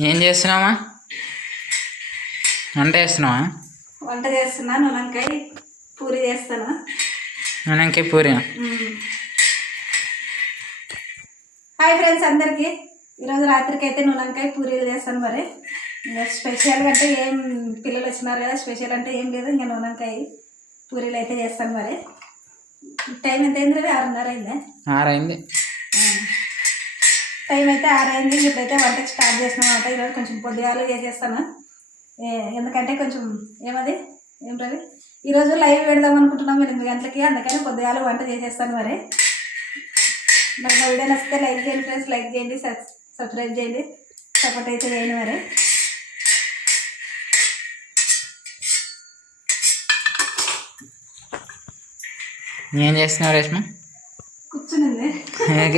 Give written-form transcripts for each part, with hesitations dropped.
ఏం చేస్తున్నావా? వంట చేస్తున్నావా? వంట చేస్తున్నా. నూనెంకాయ పూరి చేస్తాను. నూనెంకాయ పూరి. హాయ్ ఫ్రెండ్స్ అందరికీ. ఈరోజు రాత్రికి అయితే నూనెంకాయ పూరీలు చేస్తాను. మరి ఇంకా స్పెషల్గా అంటే ఏం, పిల్లలు వచ్చినారు కదా, స్పెషల్ అంటే ఏం లేదు. ఇంకా నూనెంకాయ పూరీలు అయితే చేస్తాను. మరి టైం ఎంత అయింది? 6:30 అయిందా? 6 అయింది. టైం అయితే 6 అయింది. ఇప్పుడైతే వంటకి స్టార్ట్ చేసినాం అనమాట. ఈరోజు కొంచెం పొద్దుగాలు చేసేస్తాను. ఎందుకంటే కొంచెం ఏం రవి, ఈరోజు లైవ్ పెడదాం అనుకుంటున్నాం 8 గంటలకి. అందుకని పొద్దుగాలు వంట చేసేస్తాను. మరి మా వీడియో నచ్చితే లైక్ చేయండి ఫ్రెండ్స్, లైక్ చేయండి, సబ్స్క్రైబ్ చేయండి, సపోర్ట్ అయితే చేయండి. మరి ఏం చేస్తున్నావు రేష్మ? కూర్చునింది.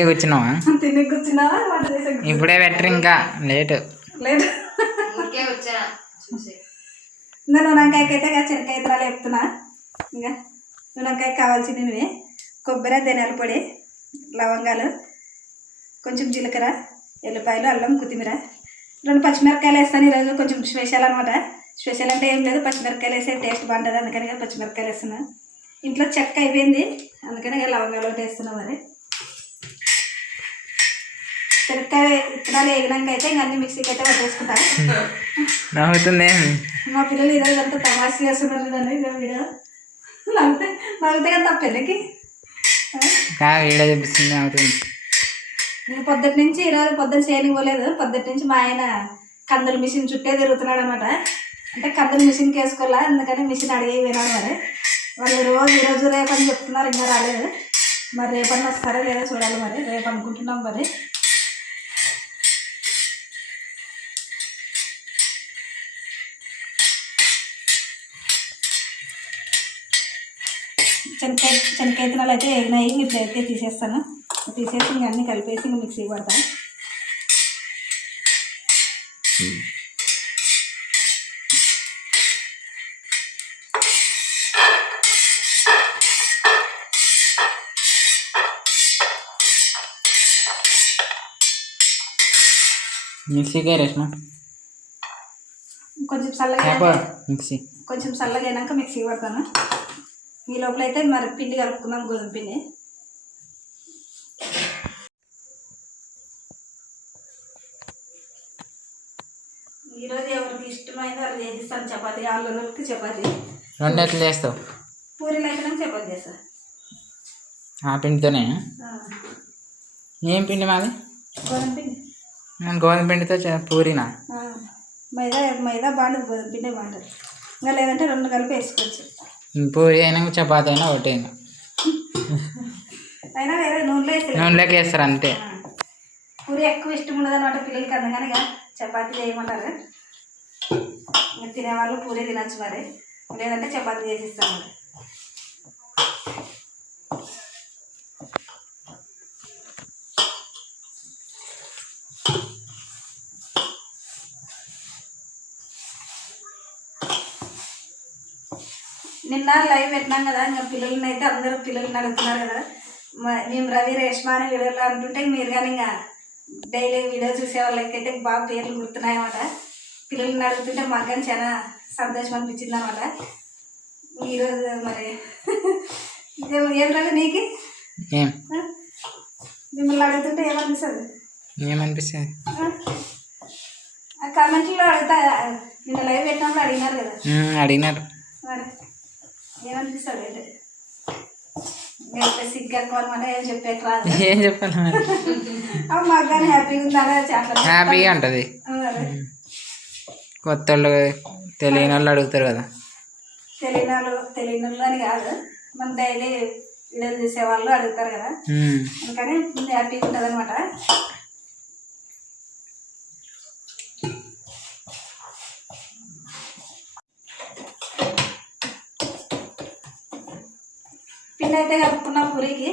కూర్చున్నావా? తిని కూర్చున్నావా? వంట చేసే ఇప్పుడే బెటర్, ఇంకా లేటు. ఇంకా నూనెంకాయకి అయితే శనక్కాయ ఇతరాలు చెప్తున్నా. ఇంకా నూనెంకాయకి కావాల్సినవి కొబ్బరి, ధనియాల పొడి, లవంగాలు, కొంచెం జీలకర్ర, ఎల్లిపాయలు, అల్లం, కొత్తిమీర, 2 పచ్చిమిరపకాయలు వేస్తాను. ఈరోజు కొంచెం స్పెషల్ అనమాట. స్పెషల్ అంటే ఏం లేదు, పచ్చిమిరపకాయలు వేస్తే టేస్ట్ బాగుంటుంది. అందుకని పచ్చిమిరపకాయలు వేస్తున్నా. ఇంట్లో చెక్క అయిపోయింది, అందుకని లవంగాలు ఒకటి వేస్తున్నాం. మరి శనక్కాయ ఇత్తనాలు వేగినాక అయితే ఇంకా అన్ని మిక్సీకి అయితే పట్టేసుకుంటాను. నవ్వుతుంది. మా పిల్లలు ఈరోజు అంతా తమాషా చేస్తున్నారు చూడండి. వీడియో నవ్వుతే కదా తప్పెళ్ళకి వీడియో చూపిస్తుంది. అవుతుంది. నేను పొద్దుటి నుంచి ఈరోజు పొద్దున్న చేయనికి పోలేదు. పొద్దుటి నుంచి మా ఆయన కందులు మిషన్ చుట్టే తిరుగుతున్నాడు అనమాట. అంటే కందులు మిషన్కి వేసుకోవాలా, అందుకని మిషన్ అడిగి వినాలి. మరి వాళ్ళు ఈరోజు రేపు అని చెప్తున్నారు, ఇంకా రాలేదు. మరి రేపన్నా వస్తారా లేదా చూడాలి. మరి రేపు అనుకుంటున్నాం. మరి శనక్కాయ విత్తనాలు అయితే వేగినాయి. ఇప్పుడైతే తీసేస్తాను. తీసేసి ఇంక అన్నీ కలిపేసి ఇంక మిక్సీ పడతాను. మిక్సీకే రేష్మ కొంచెం చల్లగా మిక్సీ కొంచెం చల్లగా అయినాక మిక్సీ పడతాను. ఈ లోపల అయితే మరి పిండి కలుపుకుందాం, గోధుమ పిండి. ఈరోజు ఎవరికి ఇష్టమైంది వాళ్ళు చేసిస్తాను. చపాతీ, ఆలుకి చపాతీ. 2 ఎట్లా చేస్తావు? పూరీలు అయిపోయినాక చపాతీ చేస్తాను. ఆ పిండితోనే? ఏం పిండి మాది? గోధుమ పిండి. గోధుమ పిండితో పూరీనా? మైదా బాగుంటుంది, గోధుమ పిండి బాగుంటుంది. ఇంకా లేదంటే 2 కలిపి వేసుకోవచ్చు. పూరి అయినా చపాతీ అయినా ఒకటే. అయినా వేరే నూనెలోకి వేస్తారు అంతే. పూరి ఎక్కువ ఇష్టం ఉండదు అనమాట పిల్లలకి, అందుకని ఇక చపాతీ చేయమంటారు. ఇంకా తినేవాళ్ళు పూరి తినచ్చు. మరి లేదంటే చపాతీ చేసిస్తాను. మరి నిన్న లైవ్ పెట్టినాం కదా, ఇంకా పిల్లలని అయితే అందరూ పిల్లల్ని అడుగుతున్నారు కదా. మేము రవి, రేష్మ అనే వీడియోలో అంటుంటే మీరు కానీ ఇంకా డైలీ వీడియో చూసే వాళ్ళకైతే బాగా పేర్లు గుర్తున్నాయి అన్నమాట. పిల్లల్ని అడుగుతుంటే మాకు కానీ చాలా సంతోషం అనిపించింది అనమాట. ఈరోజు మరి ఏం రవి నీకు మిమ్మల్ని అడుగుతుంటే ఏమనిపిస్తుంది? ఆ కామెంట్లో అడుగుతా. నిన్న లైవ్ పెట్టినప్పుడు అడిగినారు కదా. అడిగినారు. మరి ఏమనిపిస్తుంది? అయితే సిగ్గు ఎక్కువ అనమాట. ఏం చెప్పాక రాదు. ఏం చెప్పాలి మరి? మాకు కానీ హ్యాపీగా ఉందా? చాలా హ్యాపీగా ఉంటుంది. కొత్త వాళ్ళు, తెలియని వాళ్ళు అడుగుతారు కదా. తెలియని వాళ్ళు అని కాదు, మన డైలీ వీడియోలు చూసేవాళ్ళు అడుగుతారు కదా. అందుకని హ్యాపీగా ఉంటుంది అనమాట. పిండి అయితే కలుపుకున్న పూరికి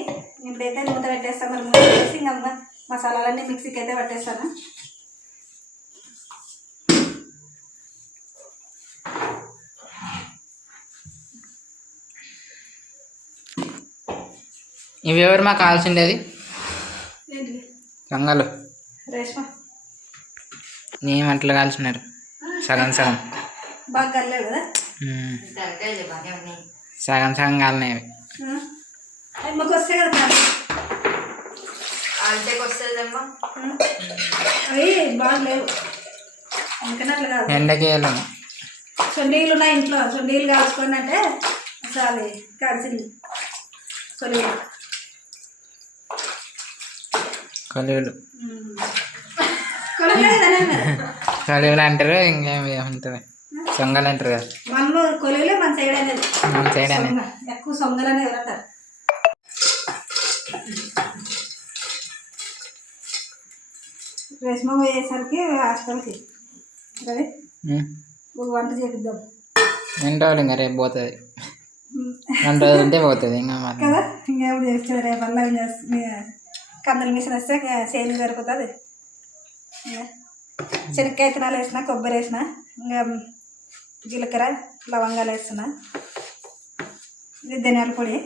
ఇప్పుడైతే మూత పెట్టేస్తాను. మరి మూత పెట్టేసి ఇంకా మసాలాలన్నీ మిక్సీకి అయితే పట్టేస్తాను. ఇవి ఎవరు మాకు కావాల్సిండేది? ఏంటి? రంగాలు. రేష్మ నీ మంటలు కాల్చున్నారు సగం సగం బాగా కలలేవు కదా. ఉమ్. సగం సగం కాలినాయి అవి. అవి మాకు వస్తాయి కదా అవి బాగలేవు అందుకని అట్లా కాదు. ఎండకి వెళ్ళాము. సొండీలు ఉన్నాయి ఇంట్లో, సొండీలు కాల్చుకొని అంటే అసలు కాల్చింది కొలిలు కొలివులు కొలలే కదా కొలివులు అంటారు, ఇంకేమి ఉంటుంది సొంగలు అంటారు కదా. మన కొలివులే మన సైడ్ అనేది, మన సైడ్ అనేది ఎక్కువ సొంగలు అనేది ఎవరంటారు. రేష్మ పోయేసరికి హాస్టల్కి రవి ఒక వంట చేపిద్దాం. 2 రోజులు ఇంకా రేపు పోతుంది, 2 రోజులు ఉంటే పోతుంది ఇంకా కదా. ఇంకెప్పుడు చేస్తుంది రేపు అలా కందుల మిషన్ వస్తే సేమ్ సరిపోతుంది. ఇంకా శనక్కాయ విత్తనాలు వేసిన, కొబ్బరి వేసిన, ఇంకా జీలకర్ర లవంగాలు వేస్తున్నా, ఇది ధనియాల పొడి,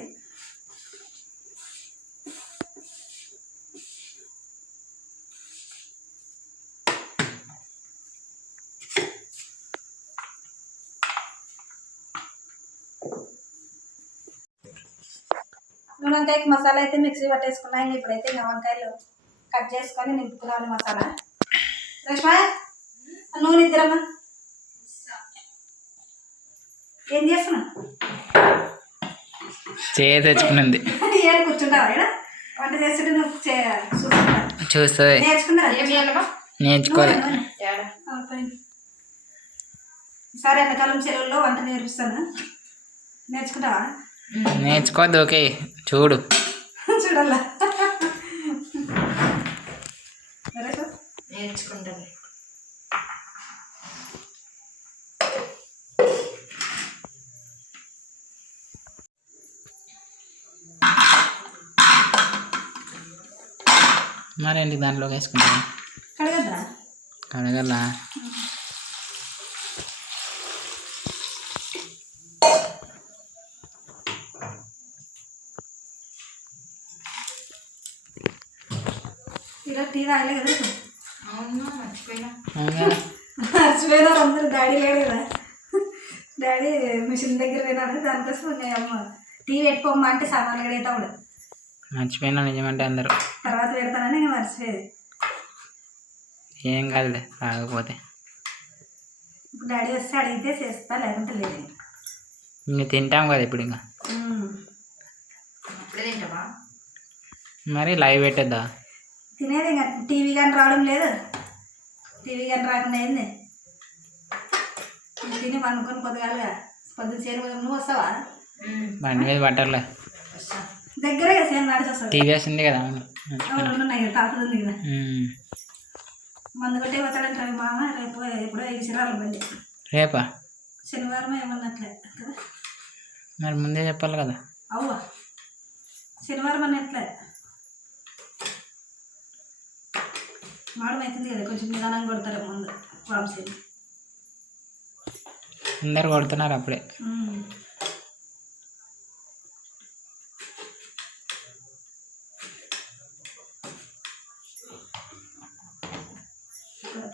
వంకాయకి మసాలా అయితే మిక్సీ పట్టేసుకున్నా. ఇంక ఇప్పుడైతే ఇంకా వంకాయలు కట్ చేసుకొని నింపుకున్నాను మసాలా. రష్మ నూనె ఇద్దరమ్మా. ఏం చేస్తున్నా తెచ్చుకున్నది ఏం కూర్చుంటావా ఇక్కడ వంట చేస్తుంటే నువ్వు చూస్తుంది. నేర్చుకోవాలి. సరే ఎండాకాలం సెలవుల్లో వంట నేర్పిస్తాను, నేర్చుకుంటావా? నేర్చుకోవద్దు, ఓకే చూడు చూడాలా నేర్చుకుంటాను. మరేంటి దాంట్లోకి వేసుకుంటాను. కడగద్దా? కడగలా. ఇలా టీ తాగలే కదా. మర్చిపోయినా అందరూ. డాడీ లేడు కదా, డాడీ మిషన్ దగ్గర పోయినాడు. దానికోసం అమ్మ టీ పెట్టుకోమ్మా అంటే సామాన్లు కడిగేతాడు. మర్చిపోయినా నిజమంటే అందరూ తర్వాత పెడతానని ఇంకా మర్చిపోయేది. ఏం కాదులే తాగకపోతే. ఇప్పుడు డాడీ వస్తే అడిగితే చేస్తా, లేకుంటే లేదు. ఇంకా తింటాం కదా ఇప్పుడు. ఇంకా అప్పుడే తింటావా? మరి లైవ్ పెట్టేద్దా? తినేది ఇంకా టీవీ కానీ రావడం లేదు. టీవీ కానీ రాకుండా అయింది. తిని పండుకొని పొద్దుగాలుగా పొద్దున్న చేరు. నువ్వు వస్తావా? బండి మీద పట్టారులే, దగ్గరే కదా సేమ్ నడిచి వస్తుంది. టీవీ వస్తుంది కదా. ఉన్నాయి కదా, తాకుతుంది కదా. మందు కొట్టే పోతాడంటే రవి మామ రేపు ఎప్పుడో ఇసిరాలి బండి. రేపా? శనివారం ఏమన్నట్లే కదా. మరి ముందే చెప్పాలి కదా. అవ్వా శనివారం అన్నట్లే. మాడం అవుతుంది కదా, కొంచెం నిదానంగా కొడతారు ముందు వాంసీలు. అందరు కొడుతున్నారు అప్పుడే.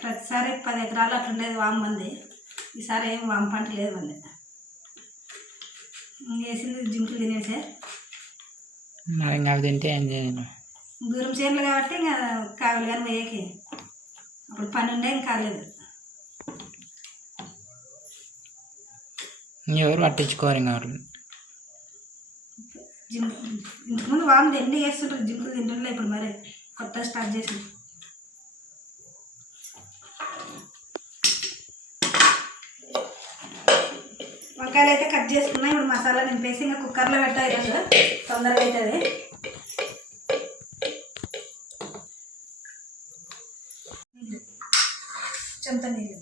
ప్రతిసారి 10 ఎకరాలు అట్లుండేది వామ మంది. ఈసారి ఏం వామ పంట లేదు మంది. వేసింది జింకులు తినేసే. మరి ఇంకా అవి తింటే ఏం చేయను. దూరం చేనులు కాబట్టి ఇంకా కావాలి కానీ వేయకి అప్పుడు పని ఉండే ఇంకా కాలేదు. ఎవరు పట్టించుకోరు ఇంకా వాళ్ళు. ఇంతకుముందు వాము ఎండి వేస్తుంటారు, జింకులు తింటుండే. ఇప్పుడు మరి కొత్త స్టార్ట్ చేసింది. వంకాయలు అయితే కట్ చేసుకున్నా. ఇప్పుడు మసాలా నింపేసి ఇంకా కుక్కర్లో పెట్టా. ఈరోజు తొందరగా అవుతుంది. చెంత నీళ్ళు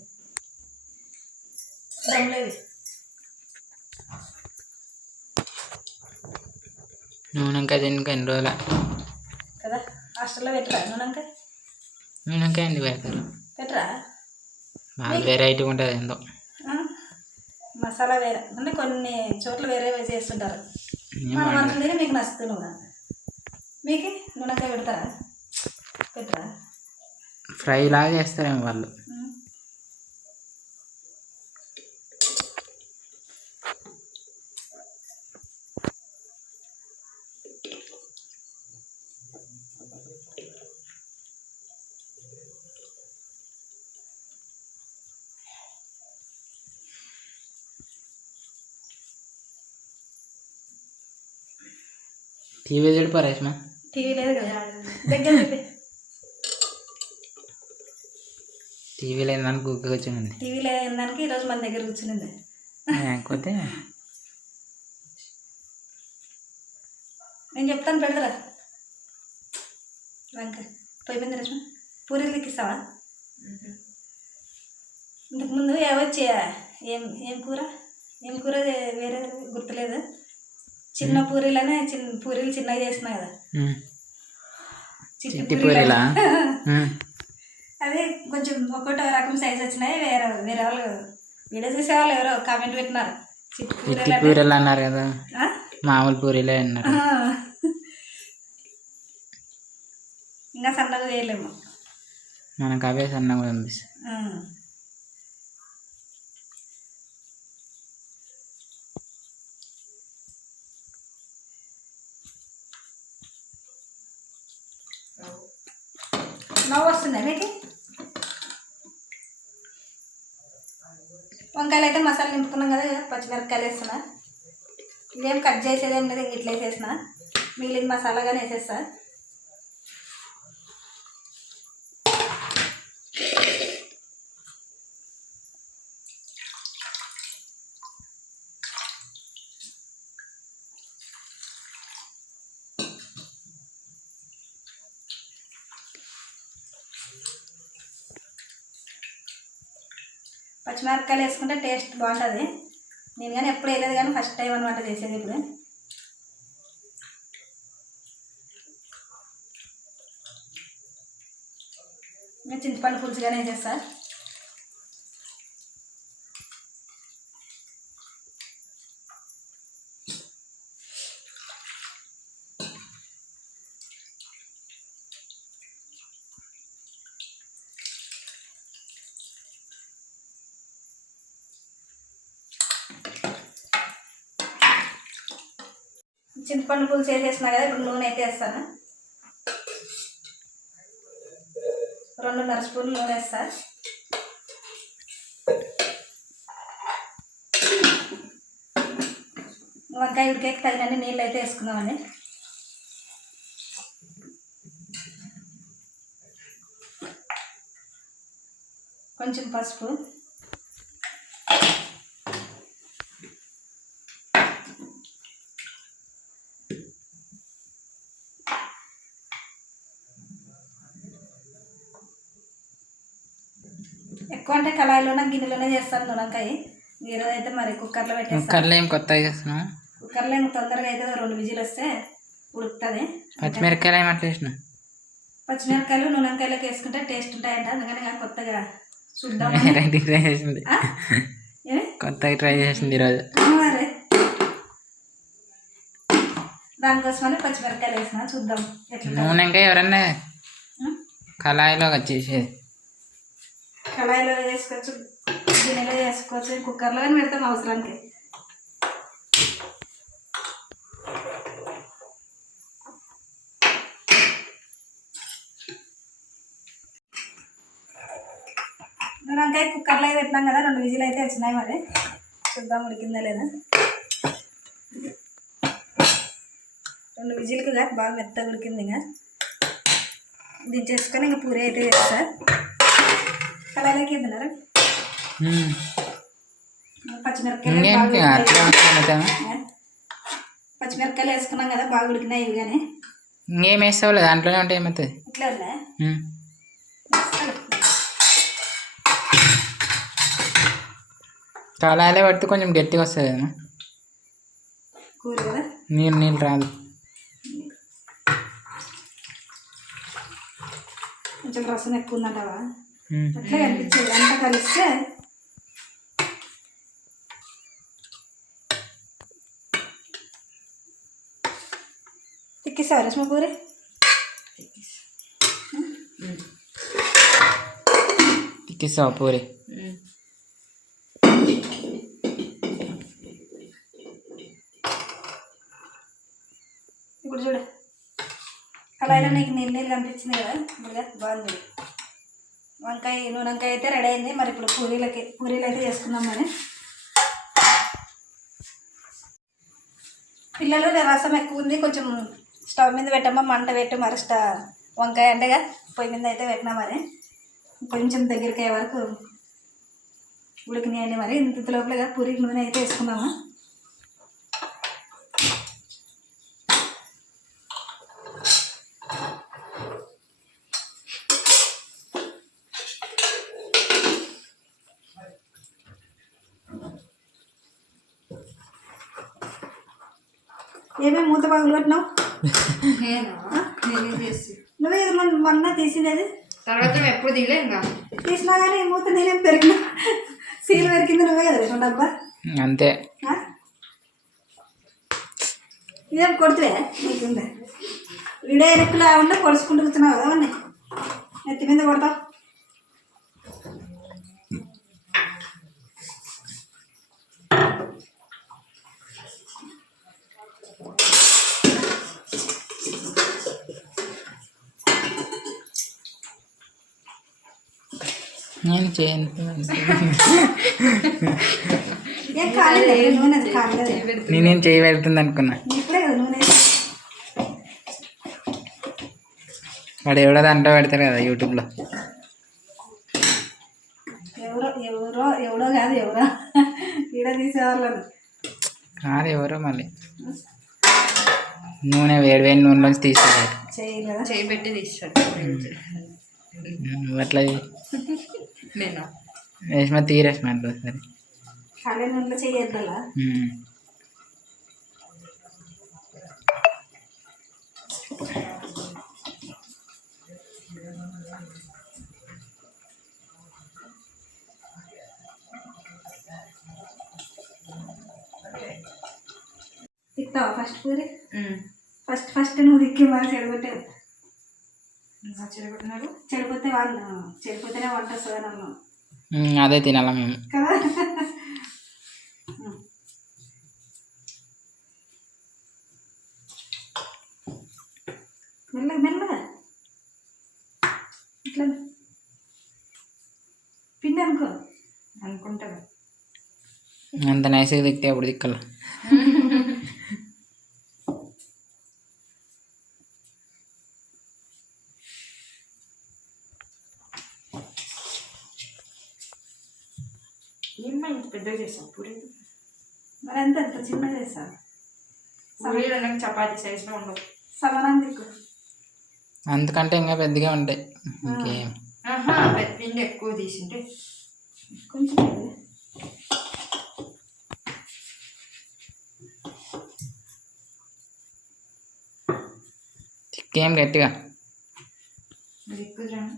దమ్లేవి. నూనెంకాయ తినక ఎన్ని రోజులు కదా. హాస్టల్లో పెట్టరా నూనెంకాయ ఎందుకు పెడతారు? పెట్టరా? బాగా వెరైటీ ఉంటుంది ఏందో. మసాలా వేరే అంటే కొన్ని చోట్ల వేరే చేస్తుంటారు. మన మనుషులు మీకు నచ్చుతుంది కూడా. మీకు నూనెకాయ పెడతారా? పెట్టరా? ఫ్రై లాగా చేస్తారేమో వాళ్ళు. టీవీ చూడు పరేష్మా. టీవీ లేదు కదా, దగ్గర చెప్పి. టీవీ లేదని గుక్క వచ్చింది. టీవీ లేని దానికి ఈరోజు మన దగ్గర కూర్చునింది. లేకపోతే నేను చెప్తాను పెడతారా వంక పొయ్యి మీద రచన పూరీలు ఎక్కిస్తావా? ఇంతకుముందు ఏవచ్చా ఏం ఏం కూర ఏం కూర వేరే గుర్తులేదు. చిన్న పూరీలనే పూరీలు చిన్నగా చేసినా కదా, చిట్టి పూరీలా. అదే కొంచెం ఒక్కొక్క రకం సైజ్ వచ్చినాయి. వేరే వేరే వాళ్ళు వీడియో చూసేవాళ్ళు ఎవరో కామెంట్ పెట్టినారు చిట్టి పూరీలు అన్నారు కదా, మామూలు పూరీలే అన్నారు. ఇంకా సన్నగా చేయలేము మనకు అవే సన్నగా అనిపిస్తాయి. నవ్వు వస్తుందా మీకు? వంకాయలు అయితే మసాలా నింపుకున్నాం కదా, పచ్చిమిరపకాయలు వేస్తున్నా. ఇదేం కట్ చేసేది ఏం లేదు, ఇట్లా వేసేసిన. మిగిలిన మసాలాగానే వేసేస్తా. పచ్చిమిరపకాయలు వేసుకుంటే టేస్ట్ బాగుంటుంది. నేను కానీ ఎప్పుడు వేయలేదు, కానీ ఫస్ట్ టైం అనమాట చేసేది ఇప్పుడు. నేను చింతపండు పులుసుగానే వేసేస్తా. చింతపండు పులుసు వేసేసినా కదా, ఇప్పుడు నూనె అయితే వేస్తాను. 2.5 స్పూన్లు నూనె వేస్తా. వంకాయ ఉడికేకి తగినన్ని నీళ్ళు అయితే వేసుకుందామని. కొంచెం పసుపు, ఎక్కువ అంటే కళాయిలోనే గిన్నెలోనే చేస్తాను మునక్కాయ. ఈరోజు అయితే మరి కుక్కర్లో పెట్టేస్తాను. కుక్కర్లో ఏం కొత్తగా చేస్తున్నావు? కుక్కర్లో ఏం తొందరగా అయితే 2 విజిల్ వస్తే ఉడుకుతుంది. పచ్చిమిరపకాయలు ఏమట్లా వేసినావు? పచ్చిమిరపకాయలు నూనెకాయలోకి వేసుకుంటే టేస్ట్ ఉంటాయంట, అందుకని కొత్తగా చూద్దాం. వెరైటీ ట్రై చేసింది, కొత్తగా ట్రై చేసింది ఈరోజు. మరి దానికోసమని పచ్చిమిరపకాయలు వేసిన, చూద్దాం ఎట్లా. నూనె ఇంకా ఎవరన్నా కళాయిలో వచ్చేసేది. కళాయిలో వేసుకోవచ్చు, గిన్నెలో వేసుకోవచ్చు, కుక్కర్లో కానీ పెడతాం అవసరానికి. వంకాయ కుక్కర్లో అయితే పెట్టినాం కదా, 2 విజిల్ అయితే వచ్చినాయి. మరి చూద్దాం ఉడికిందా లేదా. 2 విజిల్కి బాగా మెత్తగా ఉడికింది. ఇంకా దించేసుకొని ఇంకా పూరి అయితే వేస్తా. కళాయిలోకి తిన్నారా? పచ్చిమిరపకాయలు వేసుకున్నాం కదా, బాగా ఉడికినాయి. ఇవి కానీ ఇంకేం వేస్తావు లేదు, దాంట్లోనే ఉంటాయి. ఏమవుతుంది ఇట్లా కళాయిలో పడితే కొంచెం గట్టిగా వస్తుంది కదా కూర కదా, నీళ్ళు రాదు. కొంచెం రసం ఎక్కువ ఉందంటావా? అట్లా కనిపించేది అంతా కలిస్తే. తిక్కిస్తావా రసం పూరి? తిక్కిస్తావా పూరి? ఇప్పుడు చూడు, కళాయిలో నీకు నీళ్ళు కనిపించింది కదా, ఇప్పుడు బాగుంది. నూనెంకాయ అయితే రెడీ అయింది. మరి ఇప్పుడు పూరీలు అయితే చేసుకుందాం. మరి పిల్లలు రసం ఎక్కువ ఉంది, కొంచెం స్టవ్ మీద పెట్టమ్మా, మంట పెట్టి మరి వంకాయ అంటేగా పొయ్యి మీద అయితే పెట్టినా మరి కొంచెం దగ్గరికి అయ్యే వరకు ఉడికినాయండి. మరి ఇంత లోపలగా పూరికి నూనె అయితే వేసుకున్నామా. ఏమేమి మూత పగలు కొట్టినావు? నువ్వే మొన్న తీసినది. తర్వాత ఎప్పుడు తీయలే ఇంకా తీసినా కానీ మూత నేనేం పెరిగినా సీలు పెరిగింది నువ్వే కదా రెండు డబ్బా అంతే. ఇదేం కొడుతువే నీకుందా వీడే ఎరుకులా ఉంటే పొడుచుకుంటూ కూర్చున్నావు కదా అవన్నీ ఎత్తి మీద కొడతావు. నేను చేయను. ఏం కాలేదు నూనె, అది కాలేదు. నేనేం చేయి పెడుతుంది అనుకున్నా. ఇప్పుడే కదా నూనె. వాడు ఎవడో దాంట్లో పెడతారు కదా యూట్యూబ్లో. ఎవడో కాదు ఎవరో ఈడ తీసేవాళ్ళని కాదు ఎవరో మళ్ళీ నూనె వేడి నూనెలోంచి తీసేవారు. చేయి కదా, చేయి పెట్టి తీస్తాడు అట్లా నేను రేష్మ తీరేష్మ అట్లా సరే. ఖాళీ నూనెలో చేయొద్దలా. తిక్తావా ఫస్ట్ పూరి? ఫస్ట్ నువ్వు దిక్కి మరి చెడగొట్టే చెడగొట్టినారు. చెడిపోతేనే వంట వస్తుంది అన్నాం అదే తినాలా మేము కదా. మెల్లగా మెల్లగా ఇట్లా పిండి అనుకుంటాను. అంత నైస్గా దిక్తే అప్పుడు దిక్కల. ఏమ్మా ఇంత పెద్దగా చేస్తాం పూరి? మరి అంత చిన్నగా చేస్తాను. పూరీలు నాకు చపాతీ సైజులో ఉండవు. సమానం దిక్కు అంతకంటే ఇంకా పెద్దగా ఉంటాయి. ఇంకేం పిండి ఎక్కువ తీసింటే కొంచెం చిక్కేం గట్టిగా ఎక్కువ రాను.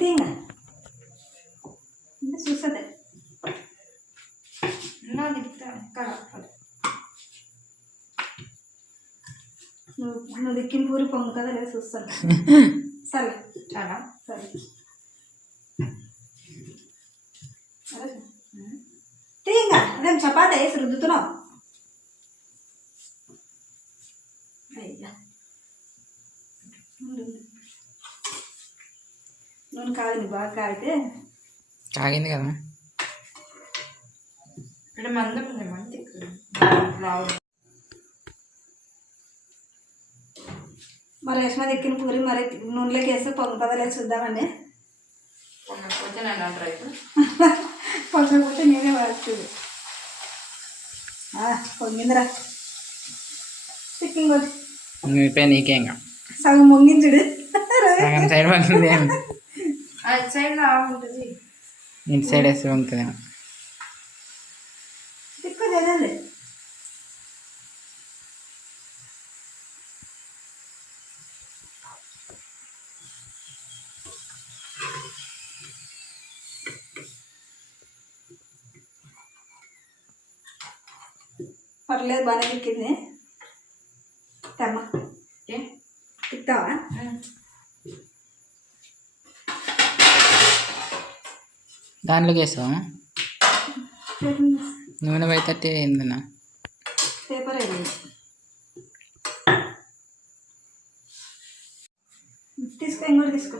తీంగా చూస్తుంది నువ్వు దిక్కిన పూరి పొంగుతుందా లేదా చూస్తాను. సరే చాలా సరే తీయంగా. అదేం చపాతి వేసి రుద్దుతున్నావు. అయ్యా నూనె కాగింది, బాగా కాగితే కాగింది కదా. ఇక్కడ మందం ఉంది, మంది మరి రేష్మ దిక్కిన పూరి మరి నూనెలోకి వేస్తే పొంగుతుందా లేదా చూద్దామండి. పొంగకపోతే నన్ను అంటారు. అయితే పొంగకపోతే నేనే వాడుతుంది. పొంగిందిరా చిక్కింగ్ కొట్టి నువ్వు నీకే ఇంకా సగం పొంగించుడు. సగం సైడ్ పడుతుంది. అటు సైడ్ లా ఉంటుంది, ఇంటి సైడ్ వేస్తే ఉంటుంది. తిక్కువ చదవండి. పర్లేదు బాగానే తిక్కింది. తెమ్మ తిక్తావా? దాంట్లోకి వేస్తావా? నూనె బయట ఏందన్నా పేపర్ వేయండి. తీసుకో, ఇంకోటి తీసుకో.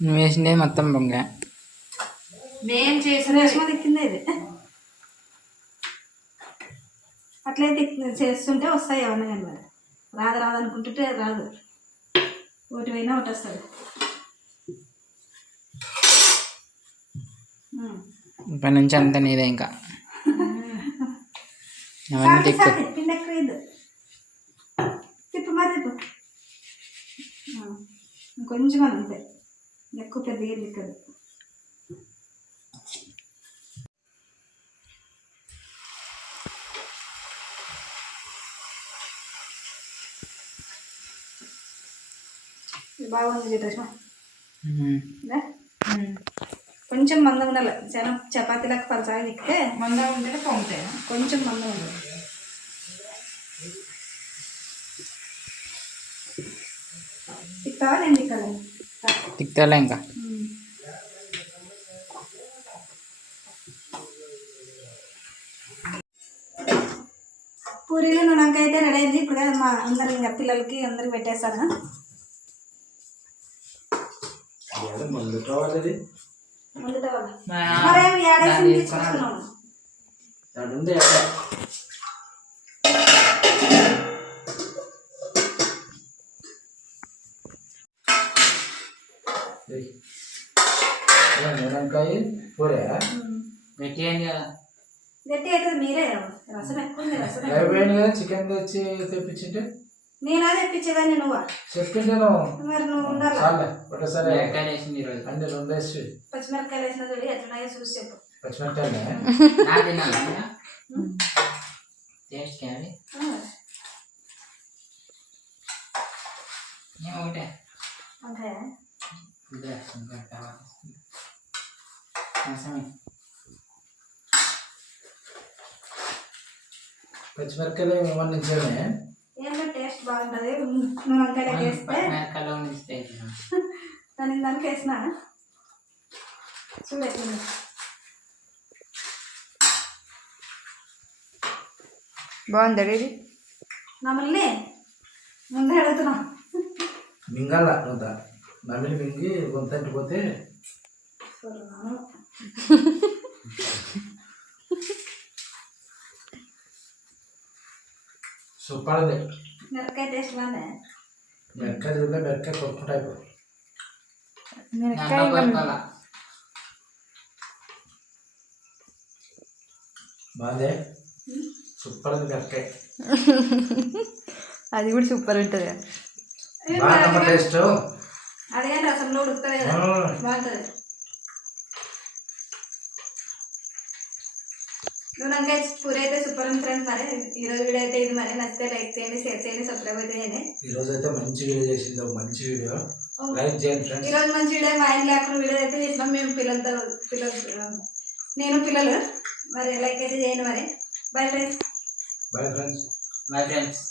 నువ్వు వేసిండే మొత్తం బొంగ. నేను చేసిన రేష్మ దిక్కిందే ఇది. అట్లయితే చేస్తుంటే వస్తాయి ఏమన్నా కానీ మరి రాదు రాదు అనుకుంటుంటే రాదు. ఒకటి పోయినా ఒకటి వస్తుంది. ఇప్పటి నుంచి అంతా నీదే ఇంకా. అవన్నీ సాకి తిక్కు. సాకి పిండి ఎక్కువ వేయద్దు. తిప్పు మరి తిప్పు. ఇంకొంచెం అంతే, ఎక్కువ పెద్ద ఏది దిక్కదు. బాగుంది రేష్మ. కొంచెం మందం ఉండాలి. చపాతీలకు పలసాగా తిక్కితే మందా ఉంటేనే పొంగుతాయి. కొంచెం మందం ఉండాలి. తిక్కావా నేను తిక్కాలి? తిక్తాలే ఇంకా. పూరీలు నూనెంక అయితే రెడీ అయింది. ఇప్పుడు కదా మా అందరికి ఇంకా పిల్లలకి అందరికి పెట్టేస్తాను. ముందుట మరేమి ఏడేసి తీసుకొస్తున్నాను. గట్టి అవుతుంది. మీరే రసం ఎక్కువ ఉంది. రసం చికెన్ తెచ్చి తెప్పించింటే నేనా తెప్పించేదాన్ని. నువ్వా చెప్పింటాను. మరి నువ్వు ఉండాలి. ఒకసారి ఈరోజు అన్ని 2 వేసి పచ్చిమిరపకాయలు వేసిన చూడి ఎట్లున్నాయో చూసి చెప్పు. పచ్చిమిరపకాయలే నాకు తినాలి టేస్ట్ క్యారీ ఒకటే వంకాయ పచ్చిమిరపకాయలు ఏమన్నా నిజమే ఏంటో టేస్ట్ బాగుంటుంది. నువ్వు వంకాయ వేస్తే దానికి వేసిన చూడు ఎట్లుంది. బాగుందా ఇది? మమ్మల్ని ముందే అడుగుతున్నాం. మింగాల కొంత నమిలి మింగి కొంత పోతే సూపర్ ఉంది. మిరపకాయ టేస్ట్ బాగుందా? మిరపకాయ చూడలే, మిరపకాయ కొట్టుకుంటా అయిపోయి బాగుందే. సూపర్ ఉంది మిరపకాయ. అది కూడా సూపర్ ఉంటుంది. బాగుందమ్మ టేస్ట్. అదే రసంలో ఉడుకుతుంది కదా, బాగుంటుంది. నూనెంకాయ పూరి అయితే సూపర్ ఉంది ఫ్రెండ్స్. మరి ఈరోజు వీడియో అయితే ఇది. మరి నచ్చితే లైక్ చేయండి, షేర్ చేయండి, సబ్స్క్రైబ్ అయితే చేయండి. ఈరోజు అయితే మంచి వీడియో చేసింది. ఒక మంచి వీడియో లైక్ చేయండి ఫ్రెండ్స్. ఈరోజు మంచి వీడియో మా ఆయన లేకుండా వీడియో అయితే చేసినాం మేము పిల్లలతో. నేను పిల్లలు మరి లైక్ అయితే చేయండి. మరి bye friends. Bye friends. Bye friends.